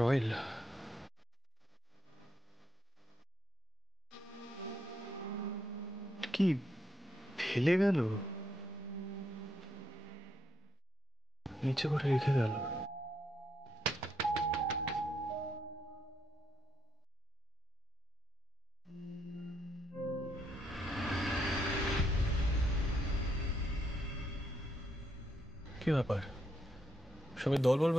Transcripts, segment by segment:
Royal কি ফেলে গেল, নিচে করে রেখে গেল। কি ব্যাপার, সবাই দল বল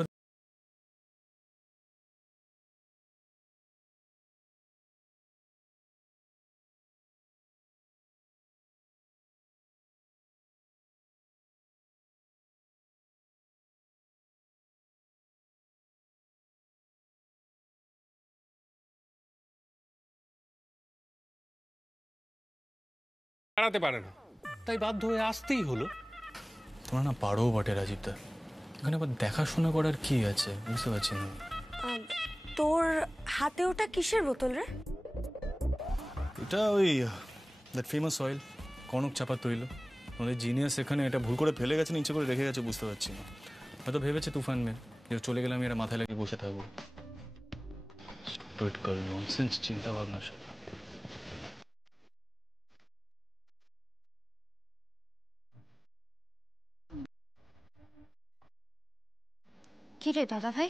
দাঁড়াতে পারে না, তাই বাধ্য হয়ে আসতেই হলো। তোমরা না পারো বটে রাজীবদা, এখানে আবার দেখাশোনা করার কি আছে বুঝতে পারছি না। তোর হাতে ওটা কিসের বোতল রে? এটা ওই দ্যাট ফেমাস অয়েল, কনক চাপা তৈল। আমাদের জিনিয়াস এখানে এটা ভুল করে ফেলে গেছে, নিচে করে রেখে গেছে, বুঝতে পারছি না। হয়তো ভেবেছে তুফান মেয়ে যে চলে গেলে আমি এটা মাথায় লাগিয়ে বসে থাকবো। ননসেন্স চিন্তা ভাবনা সব। কি রে দাদা ভাই,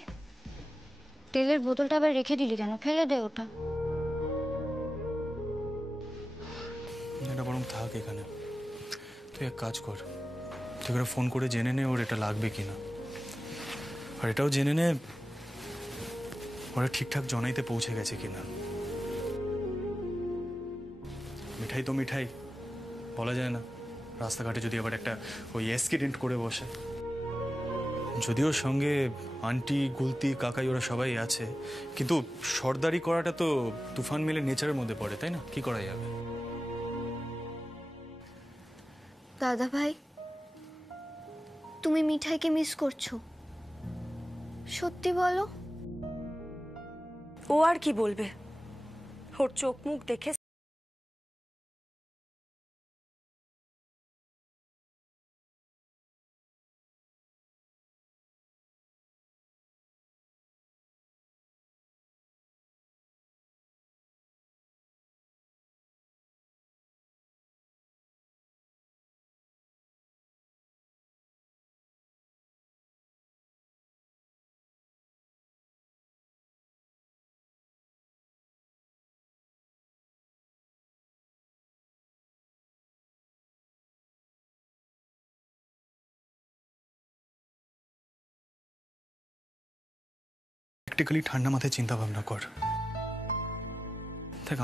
তেলের বোতলটা আবার রেখে দিলি কেন? ফেলে দে ওটা। এটা বরং থাক এখানে। তুই এক কাজ কর, তুই করে ফোন করে জেনে নে ওর এটা লাগবে কিনা, আর এটাও জেনে নে ওরা ঠিকঠাক জনাইতে পৌঁছে গেছে কিনা। মিঠাই তো মিঠাই, বলা যায় না। রাস্তাঘাটে যদি আবার একটা ওই অ্যাক্সিডেন্ট করে বসে, যদিও সঙ্গে আন্টি গুলতি কাকাই ওরা সবাই আছে, কিন্তু সর্দারি করাটা তো তুফান মিলের নেচারের মধ্যে পড়ে, তাই না? কি করা যাবে? দাদা ভাই, তুমি মিঠাইকে মিস করছো? সত্যি বলো। ও আর কি বলবে, ওর চোখ মুখ দেখে প্র্যাকটিক্যালি ঠান্ডা মাথায় চিন্তা ভাবনা কর। দেখ,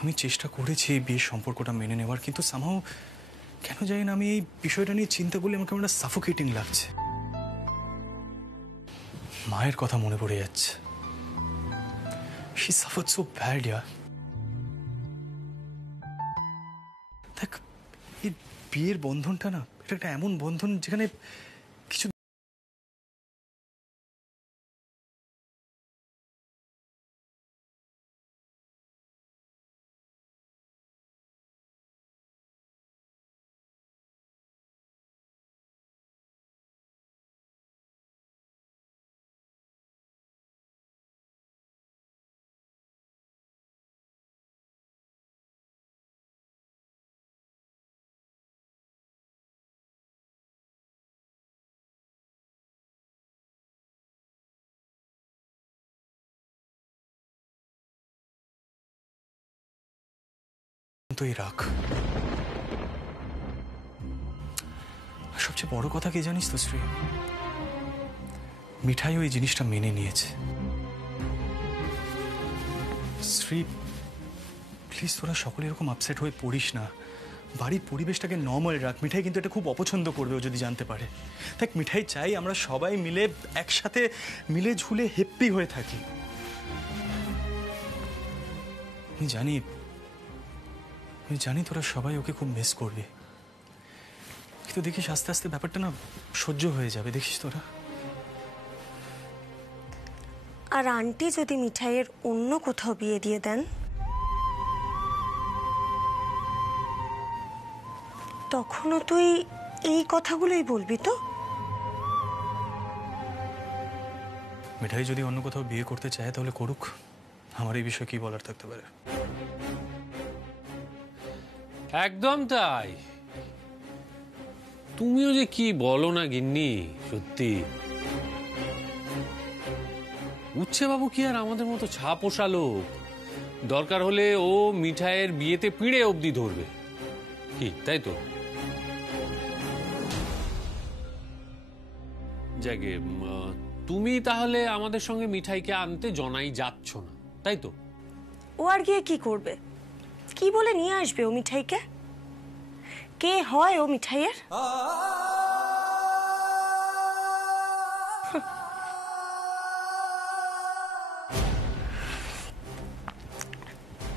আমি চেষ্টা করেছি বিয়ের সম্পর্কটা মেনে নেওয়ার, কিন্তু সামহাও কেন জানি না আমি এই বিষয়টা নিয়ে চিন্তা করলে আমাকে একটা সাফোকেটিং লাগছে। মায়ের কথা মনে পড়ে যাচ্ছে। She suffered so bad, yeah. দেখ, এই বিয়ের বন্ধনটা না, এটা একটা এমন বন্ধন যেখানে কিছু তুই রাখ। সবচেয়ে বড় কথা কি জানিস তো শ্রী, মিঠাই ওই জিনিসটা মেনে নিয়েছে। শ্রী, প্লিজ তোরা সকলে এরকম আপসেট হয়ে পড়িস না। বাড়ির পরিবেশটাকে নর্মাল রাখ। মিঠাই কিন্তু এটা খুব অপছন্দ করবে ও যদি জানতে পারে। দেখ, মিঠাই চাই আমরা সবাই মিলে একসাথে মিলে ঝুলে হ্যাপি হয়ে থাকি। আমি জানি তোরা সবাই ওকে খুব মিস করবে, কিন্তু দেখিস আস্তে আস্তে ব্যাপারটা না সহ্য হয়ে যাবে, দেখিস তোরা। আর আন্টি যদি মিঠাইয়ের অন্য কোথাও বিয়ে দিয়ে দেন, তখনও তুই এই কথাগুলোই বলবি তো? মিঠাই যদি অন্য কোথাও বিয়ে করতে চায় তাহলে করুক, আমার এই বিষয়ে কি বলার থাকতে পারে? একদম তাই। তুমিও যে কি বলো না গিন্নি, সত্যি। উচ্ছে বাবু কি আর আমাদের মতো ছা পোষা লোক? দরকার হলে ও মিঠাইয়ের বিয়েতে পিঁড়ে অবধি ধরবে, কি তাই তো? যাকে তুমি তাহলে আমাদের সঙ্গে মিঠাইকে আনতে জনাই যাচ্ছ না, তাই তো? ও আর গিয়ে কি করবে? কি বলে নিয়ে আসবে ও মিঠাইকে? কে হয় ও মিঠাইয়ের?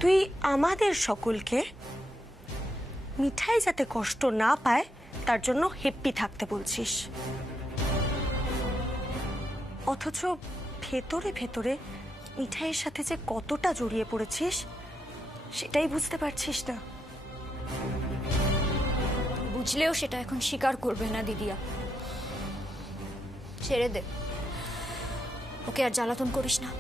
তুই আমাদের সকলকে মিঠাই যাতে কষ্ট না পায় তার জন্য হেপ্পি থাকতে বলছিস, অথচ ভেতরে ভেতরে মিঠাইয়ের সাথে যে কতটা জড়িয়ে পড়েছিস সেটাই বুঝতে পারছিস না। বুঝলেও সেটা এখন স্বীকার করবে না দিদিয়া। ছেড়ে দে, ওকে আর জ্বালাতন করিস না।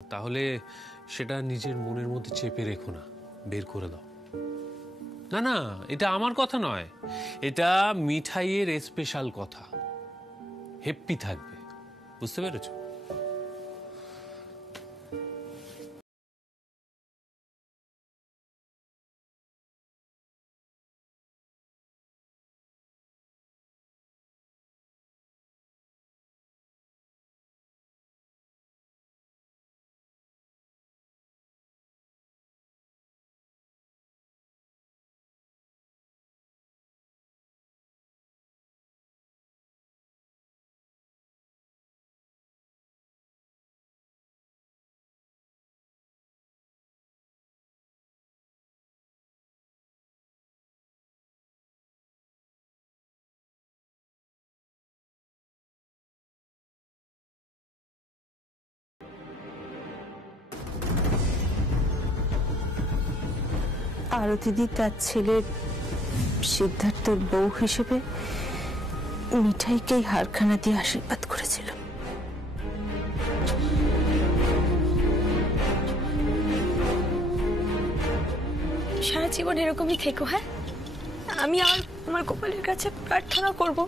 তাহলে সেটা নিজের মনের মধ্যে চেপে রেখো না, বের করে দাও। না না, এটা আমার কথা নয়, এটা মিঠাইয়ের স্পেশাল কথা। হেপ্পি থাকবে, বুঝতে পেরেছো? আরতিদি তার ছেলের সিদ্ধার্থর বউ হিসেবে মিঠাইকেই হারখানা দিয়ে আশীর্বাদ করেছিল। সারা জীবন এরকমই থেকো। হ্যাঁ, আমি আমার গোপালের কাছে প্রার্থনা করব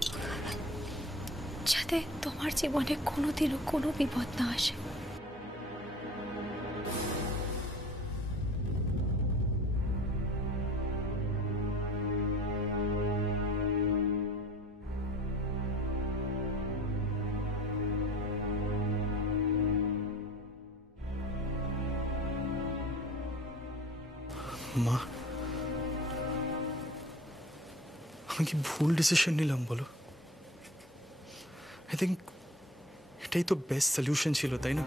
যাতে তোমার জীবনে কোনোদিনও কোনো বিপদ না আসে। মা, আমি কি ভুল ডিসিশন নিলাম বলো? আই থিঙ্ক এটাই তো বেস্ট সলিউশন ছিল, তাই না?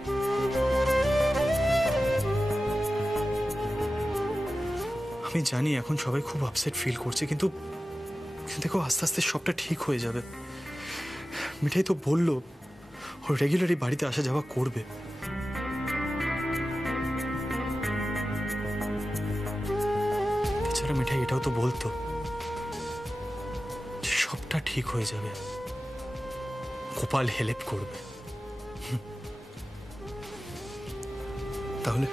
আমি জানি এখন সবাই খুব আপসেট ফিল করছে, কিন্তু দেখো আস্তে আস্তে সবটা ঠিক হয়ে যাবে। মিঠাই তো বললো ও রেগুলারই বাড়িতে আসা যাওয়া করবে। এছাড়া মিঠাই এটাও তো বলতো সবটা ঠিক হয়ে যাবে, গোপাল হেল্প করবে। তাহলে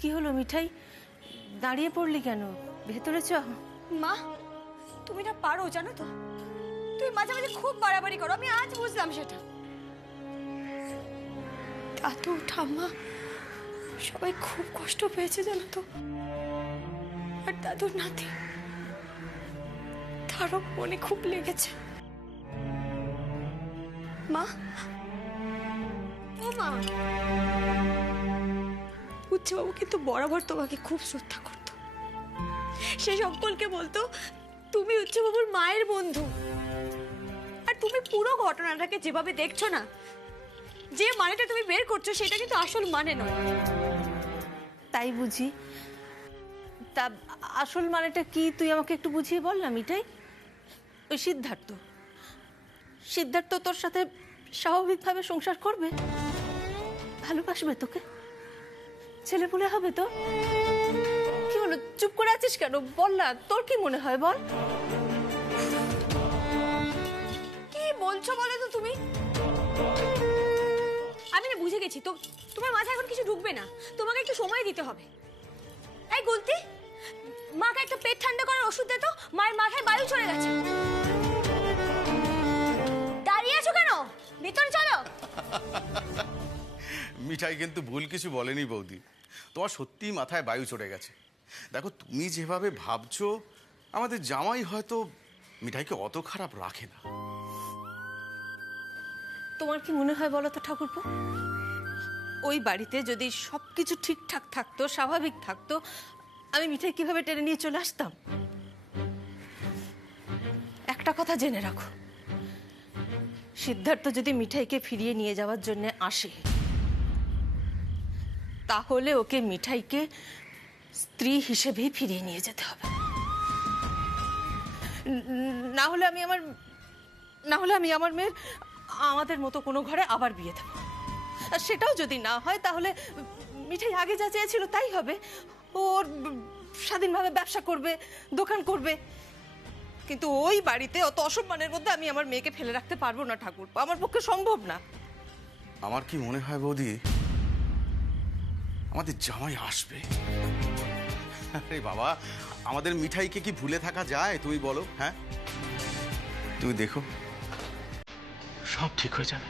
কি হলো মিঠাই, দাঁড়িয়ে পড়লি কেন? ভেতরে চ। মা, তুমি না পারো জানো তো, তুমি মাঝে মাঝে খুব বাড়াবাড়ি করো, আমি আজ বুঝলাম সেটা। দাদু ঠাম্মা সবাই খুব কষ্ট পেয়েছে জানো তো, আর দাদুর নাতি তারও মনে খুব লেগেছে। মা, ও মা, উচ্চবাবু কিন্তু বরাবর তোমাকে খুব শ্রদ্ধা করতো। সে সকলকে বলতো তুমি উচ্চবাবুর মায়ের বন্ধু। আর তুমি পুরো ঘটনাটাকে যেভাবে দেখছো না, যে মানেটা তুমি বের করছো সেটা কিন্তু আসল মানে নয়। তাই বুঝি? তা আসল মানেটা কি তুই আমাকে একটু বুঝিয়ে বল না মিঠাই। ওই সিদ্ধার্থ তোর সাথে স্বাভাবিকভাবে সংসার করবে, ভালোবাসবে তোকে, ছেলেপুলে হবে তো? কি হলো, চুপ করে আছিস কেন? বল না, তোর কি মনে হয় বল। কি বলছো বলো তো তুমি? আমি না বুঝে গেছি তো, তোমার মাথায় এখন কিছু ঢুকবে না, তোমাকে একটু সময় দিতে হবে। এই গুলতি, মাকে একটা পেট ঠান্ডা করার ওষুধ দে তো, মায়ের মাথায় বায়ু চলে গেছে। দাঁড়িয়ে আছো কেন? ভিতরে চলো। মিঠাই কিন্তু ভুল কিছু বলেনি বৌদি, তোমার সত্যিই মাথায় বায়ু চড়ে গেছে। দেখো, তুমি যেভাবে ভাবছো আমাদের জামাই হয়তো মিঠাইকে অত খারাপ রাখে না। তোমার কি মনে হয় বলো তো ঠাকুরপো, ওই বাড়িতে যদি সবকিছু ঠিকঠাক থাকতো, স্বাভাবিক থাকতো, আমি মিঠাই কিভাবে টেনে নিয়ে চলে আসতাম? একটা কথা জেনে রাখো, সিদ্ধার্থ যদি মিঠাইকে ফিরিয়ে নিয়ে যাওয়ার জন্য আসে, তাহলে ওকে মিঠাইকে স্ত্রী হিসেবেই ফিরিয়ে নিয়ে যেতে হবে। না হলে আমি আমার মেয়ের আমাদের মতো কোনো ঘরে আবার বিয়ে দেব। আর সেটাও যদি না হয়, তাহলে মিঠাই আগে যা চেয়েছিল তাই হবে। ওর স্বাধীনভাবে ব্যবসা করবে, দোকান করবে। কিন্তু ওই বাড়িতে অত অসম্মানের মধ্যে আমি আমার মেয়েকে ফেলে রাখতে পারবো না ঠাকুর, আমার পক্ষে সম্ভব না। আমার কি মনে হয় বৌদি, আমাদের জামাই আসবে। আরে বাবা, আমাদের মিঠাইকে কি ভুলে থাকা যায় তুমি বলো? হ্যাঁ, তুমি দেখো সব ঠিক হয়ে যাবে।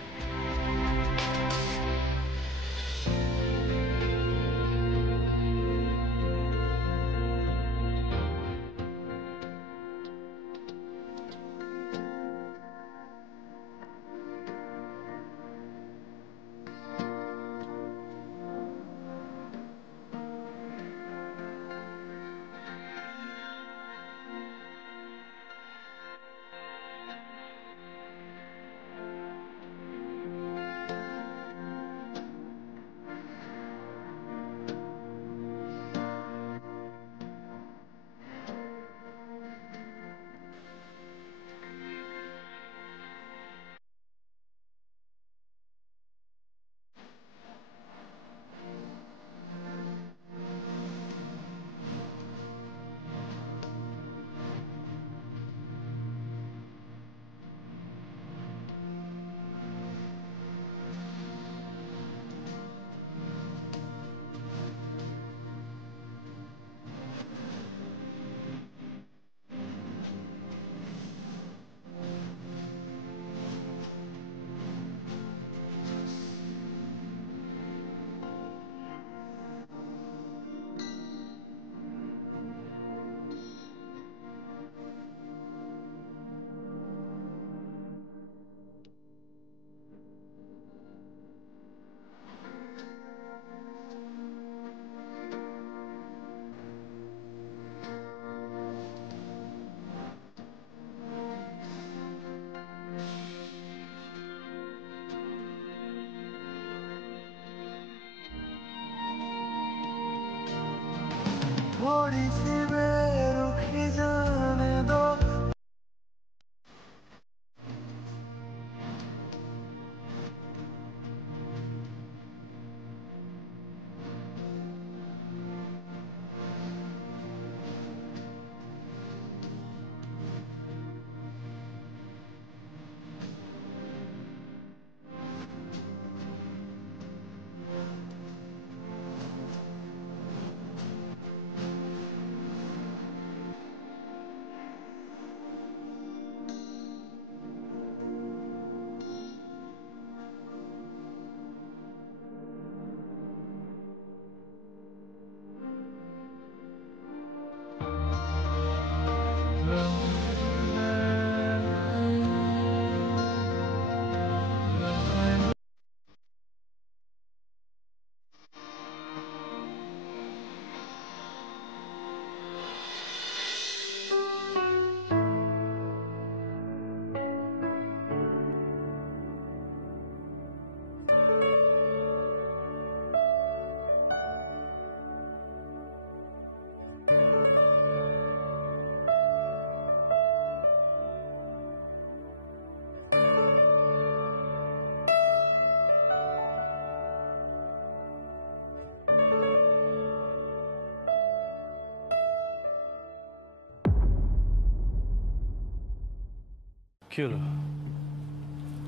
কি হলো,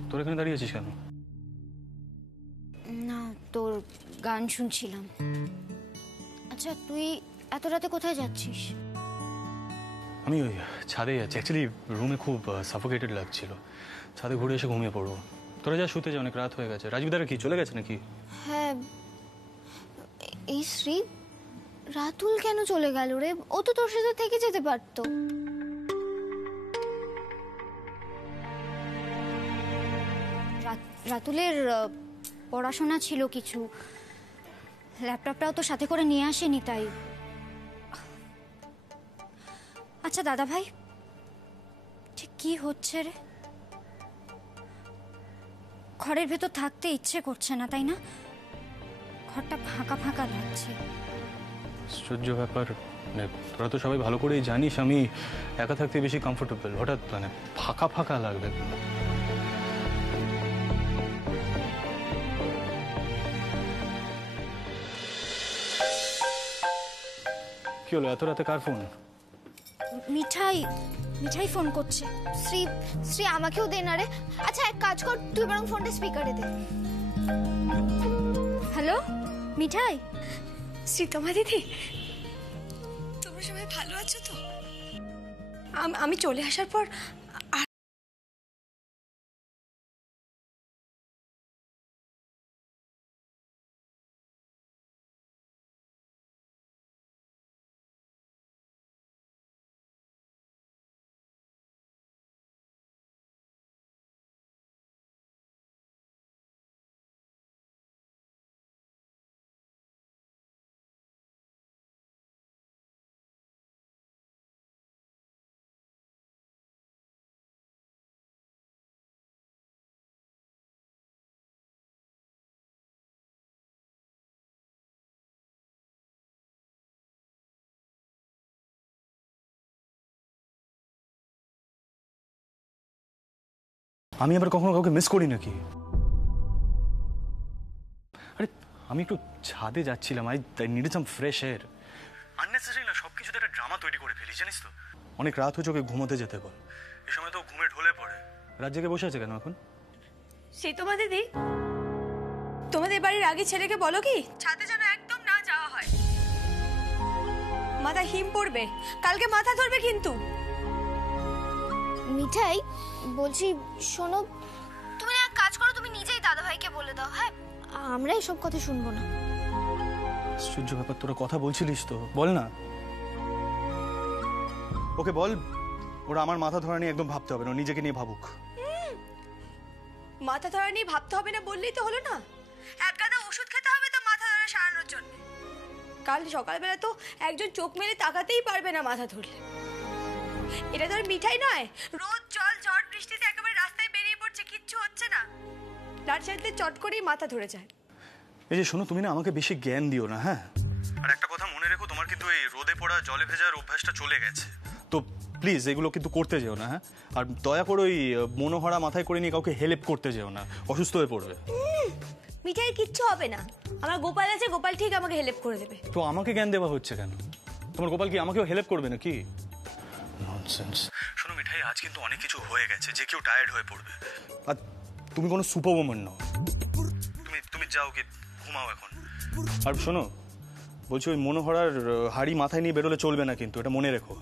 তোর এখানে দাঁড়িয়ে আছিস কেন? না, তোর গান শুনছিলাম। আচ্ছা, তুই এত রাতে কোথায় যাচ্ছিস? আমি ওই ছাদে যাচ্ছি। অ্যাকচুয়ালি রুমে খুব সাফোকেটেড লাগছিল, ছাদে ঘুরে এসে ঘুমিয়ে পড়বো। তোরা যা শুতে যা, অনেক রাত হয়ে গেছে। রাজবিদারা কি চলে গেছে নাকি? হ্যাঁ, এই শ্রী, রাতুল কেন চলে গেল রে? ও তো তোর সাথে থেকে যেতে পারতো। রাতুলের পড়াশোনা ছিল কিছু, ল্যাপটপটাও তো সাথে করে নিয়ে আসেনি, তাই। আচ্ছা দাদা ভাই, ঠিক কি হচ্ছে রে? ঘরের ভেতর থাকতে ইচ্ছে করছে না, তাই না? ঘরটা ফাঁকা ফাঁকা লাগছে। আশ্চর্য ব্যাপার, মানে তোরা তো সবাই ভালো করেই জানিস আমি একা থাকতে বেশি কমফোর্টেবল। হঠাৎ মানে ফাঁকা ফাঁকা লাগবে। কি হলো, এত রাতে কার ফোন? মিঠাই মিঠাই ফোন করছে। শ্রী শ্রী, আমাকেও দে না রে। আচ্ছা এক কাজ কর, তুই বরং ফোনটা স্পিকারে দে। হ্যালো মিঠাই। শ্রীতমা দিদি, তোমরা সবাই ভালো আছো তো? আমি চলে আসার পর আমি আবার কখনো কাউকে মিস করি নাকি? আরে আমি একটু ছাদে যাচ্ছিলাম, I needed some fresh air. Unnecessary না সব কিছুতে একটা ড্রামা তৈরি করে ফেলি, জানিস তো? অনেক রাত হয়েছে, ওকে ঘুমোতে যেতে বল। এই সময় তো ঘুমে ঢলে পড়ে। রাত জেগে বসে আছে কেন এখন? শ্রীতমা দিদি, তোমাদের বাড়ির আগে ছেলেকে বলো কি ছাদে যেন একদম না যাওয়া হয়। মাথা হিম পড়বে, কালকে মাথা ধরবে কিন্তু। মিঠাই বলছি, শোনো, তুমি এক কাজ করো, তুমি নিজেই দাদা ভাইকে বলে দাও। হ্যাঁ, আমরা এসব কথা শুনবো না। আশ্চর্য ব্যাপার, তোরা কথা বলছিলিস তো, বল না। ওকে বল, ওরা আমার মাথা ধরা নিয়ে একদম ভাবতে হবে না, ও নিজেকে নিয়ে ভাবুক। মাথা ধরা নিয়ে ভাবতে হবে না বললেই তো হলো না। এক গাদা ওষুধ খেতে হবে তো মাথা ধরা সারানোর জন্য। কাল সকালবেলা তো একজন চোখ মেলে তাকাতেই পারবে না মাথা ধরলে। এটা তো আর মিঠাই নয়, রোদ জল ঝড় বৃষ্টিতে একেবারে রাস্তায় বেরিয়ে পড়ছে, কিচ্ছু হচ্ছে না, তার সাথে চট করেই মাথা ধরে যায়। এই যে শোনো, তুমি না আমাকে বেশি জ্ঞান দিও না, হ্যাঁ? আর একটা কথা মনে রেখো, তোমার কিন্তু এই রোদে পড়া জলে ভেজার অভ্যাসটা চলে গেছে তো। প্লিজ এগুলো কিন্তু করতে যেও না, হ্যাঁ? আর দয়া করে ওই মনোহরা মাথায় করে নিয়ে কাউকে হেল্প করতে যেও না, অসুস্থ হয়ে পড়বে। মিঠাইয়ের কিচ্ছু হবে না, আমার গোপাল আছে, গোপাল ঠিক আমাকে হেল্প করে দেবে। তো আমাকে জ্ঞান দেওয়া হচ্ছে কেন? তোমার গোপাল কি আমাকেও হেল্প করবে নাকি? ননসেন্স। শোনো মিঠাই, আজ কিন্তু অনেক কিছু হয়ে গেছে, যে কেউ টায়ার্ড হয়ে পড়বে। আর তুমি কোনো সুপার ওম্যান নও। তুমি যাও, কি ঘুমাও এখন। আর শোনো, বলছি ওই মনোহরার হাড়ি মাথায় নিয়ে বেরোলে চলবে না কিন্তু, এটা মনে রেখো।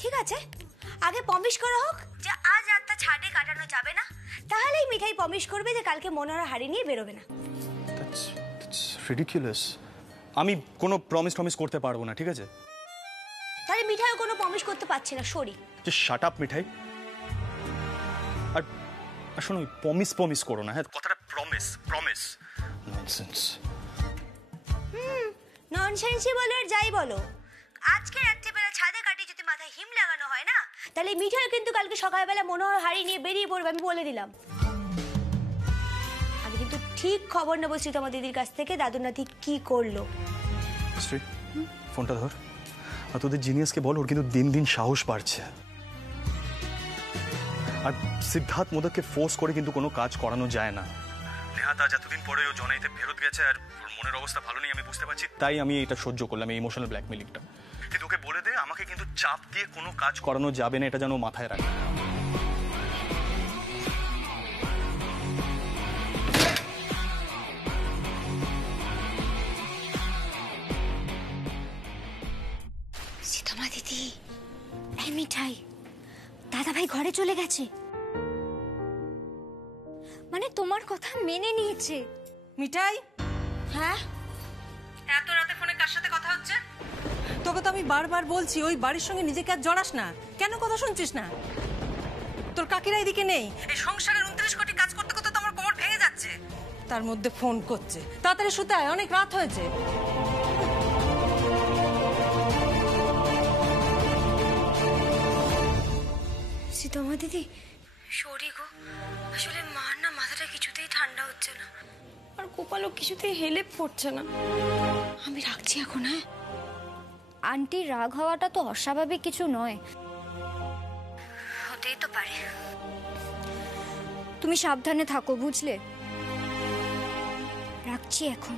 ঠিক আছে, আগে প্রমিস করা হোক যে আজ রাতটা ছাদে কাটানো যাবে না, তাহলেই মিঠাই প্রমিস করবে যে কালকে মনোহরা হাড়ি নিয়ে বেরোবে না। That's ridiculous. আমি কোনো প্রমিস করতে পারবো না, ঠিক আছে? তাহলে মিঠাইও কোনো প্রমিস করতে পারছে না, সরি। Just shut up, মিঠাই। আর শোনো, প্রমিস করো না, হ্যাঁ? কথাটা প্রমিস। ননসেন্স। ননসেন্সই বলো আর যাই বলো, আজকে রাত্রিবেলা ছাদে কাটিয়ে যদি মাথায় হিম লাগানো হয় না, তাহলে মিঠাই কিন্তু কালকে সকালবেলা মনোহর হাড়ি নিয়ে বেরিয়ে পড়বে, আমি বলে দিলাম। আমি কিন্তু ঠিক খবর নেবো শ্রীতমা দিদির কাছ থেকে দাদুর নাতি কি করলো। শ্রী, ফোনটা ধর। আর তোদের জিনিয়াসকে বল, ওর কিন্তু দিন দিন সাহস বাড়ছে। আর সিদ্ধার্থ মোদককে ফোর্স করে কিন্তু কোনো কাজ করানো যায় না। নেহাত আজ এতদিন পরে ও জনাইতে ফেরত গেছে, আর ওর মনের অবস্থা ভালো নেই, আমি বুঝতে পারছি, তাই আমি এটা সহ্য করলাম, এই ইমোশনাল ব্ল্যাকমেলিংটা। কিন্তু ওকে বলে দে, আমাকে কিন্তু চাপ দিয়ে কোনো কাজ করানো যাবে না, এটা যেন মাথায় রাখে। মিঠাই, দাদা ভাই ঘরে চলে গেছে, মানে তোমার কথা মেনে নিয়েছে। মিঠাই, হ্যাঁ এত রাতে ফোনে কার সাথে কথা হচ্ছে? তোকে তো আমি বারবার বলছি ওই বাড়ির সঙ্গে নিজেকে আর জড়াস না। কেন কথা শুনছিস না? তোর কাকিরা এদিকে নেই। এই সংসারের 29 কোটি কাজ করতে করতে তো আমার কোমর ভেঙে যাচ্ছে, তার মধ্যে ফোন করছে। তাড়াতাড়ি শুতে আয়, অনেক রাত হয়েছে। সীতামা দিদি, সরি গো, আসলে মার না মাথাটা কিছুতেই ঠান্ডা হচ্ছে না, আর গোপালও কিছুতেই হেলে পড়ছে না। আমি রাখছি এখন। হ্যাঁ, আন্টির রাগ হওয়াটা তো অস্বাভাবিক কিছু নয়, হতেই তো পারে। তুমি সাবধানে থাকো, বুঝলে? রাখছি এখন।